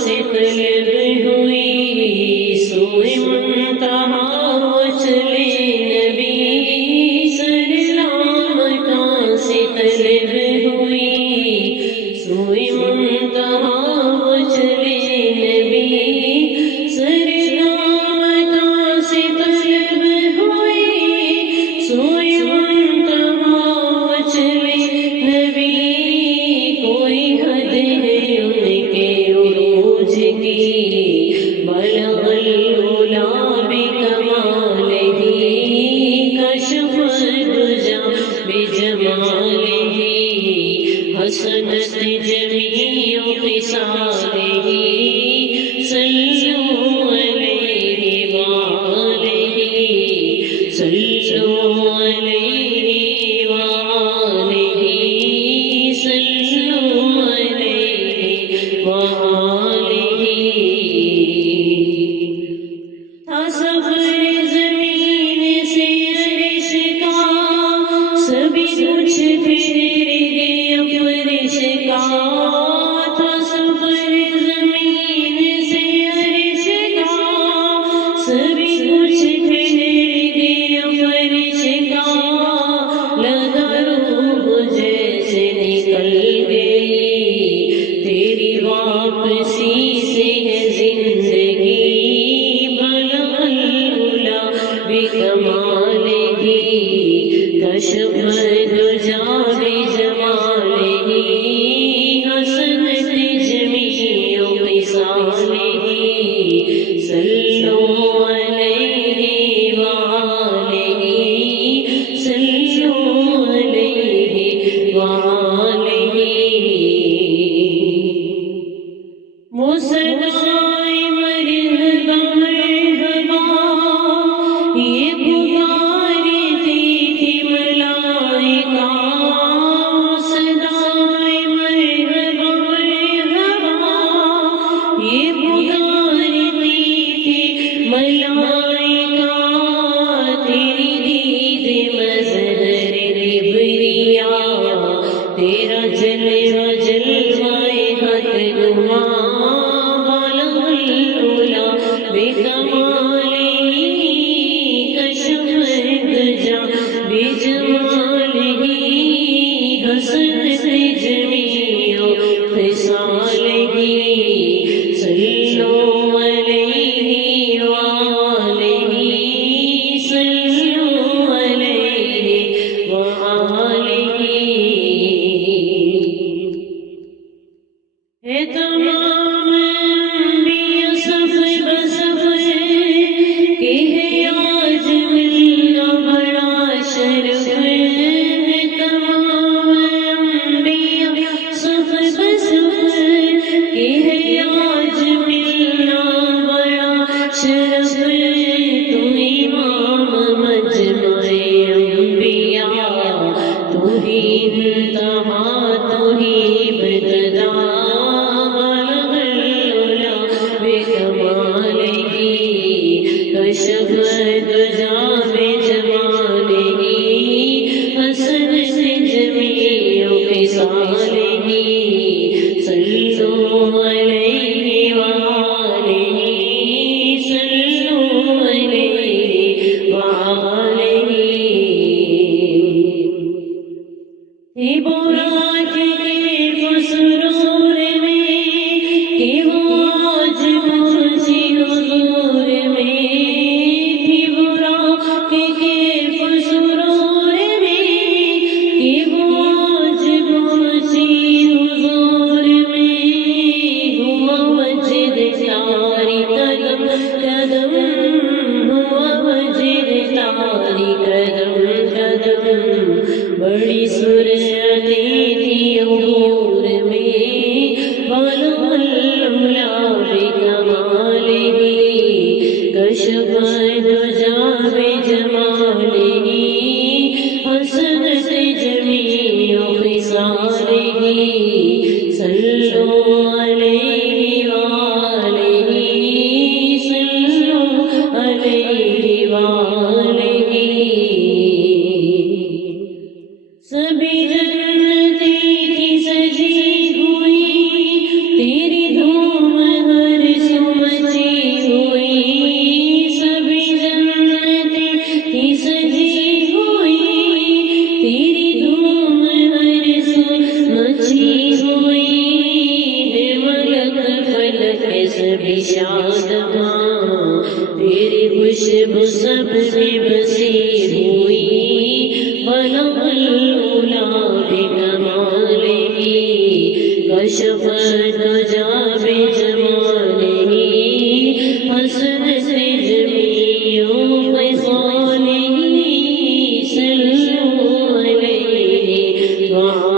سے طلب ہوئی سوئے منتہا وہ چلے نبی سرنام کہاں سے طلب ہوئی سوئے منتہا وہ چلے نبی سرنام کہاں سے طلب ہوئی سوئے منتہا وہ چلے نبی کوئی حد ہے ان کے عروج کی بلغ العلا بکمالہ کشف الدجا بجمالہ حسنت جمیع خصالہ صلوا علیہ وآلہ صلوا علیہ وآلہ صلوا علیہ وآلہ تھا سفر زمین سے عرش کا سبھی کچھ پھر گیا فرش کا تھا سفر زمین سے عرش کا سبھی کچھ پھر گیا فرش کا لگا روح جیسے نکل گئی تیری واپسی سے ہے زندگی بلغ العلا بکمالہ کشف الدجا بجمالہ حسنت جمیع خصالہ صلوا علیہ وآلہ صلوا علیہ وآلہ وہ صدائے مرحبا مرحبا یہ پکارتی تھی ملائکہ وہ صدائے مرحبا مرحبا یہ پکارتی تھی ملائکہ تیری دید مظہر کبریا تیرا جلوہ جلوائے حق نما بلغ العلا بکمالہ کشف الدجا بجمالہ حسنت جمیع خصالہ صلوا علیہ وآلہ صلوا علیہ وآلہ ہے تمام انبیاء صف بصف کہ ہے آج ملنا بڑا شرف ہے تمام انبیاء صف بصف کہ ہے آج ملنا بڑا شرف تم امام مجمع انبیاء تو ہی انتہا تو ہی ابتدا بلغ العلا بکمالہ کشف الدجا بجمالہ حسنت جمیع خصالہ صلوا علیہ وآلہ صلوا علیہ وآلہ تھی براق کے مسرور میں کہ وہ آج پہنچی حضور میں تھی براق کے مسرور میں کہ وہ آج پہنچی حضور میں ہوا وجد تاری قدم قدم ہوا وجد تاری قدم قدم بڑی سرعتیں تھی عبور میں بلغ العلا بکمالہ کشف الدجا بجمالہ حسنت جمیع خصالہ صلوا علیہ وآلہ صلوا علیہ وآلہ سبھی جنتی کی سجی ہوئی تیری دھوم سبھی شادماں تیری خوشبو سب میں بسی ہوئی بلغ العلا بکمالہ کشف الدجا بجمالہ حسنت جمیع خصالہ صلوا علیہ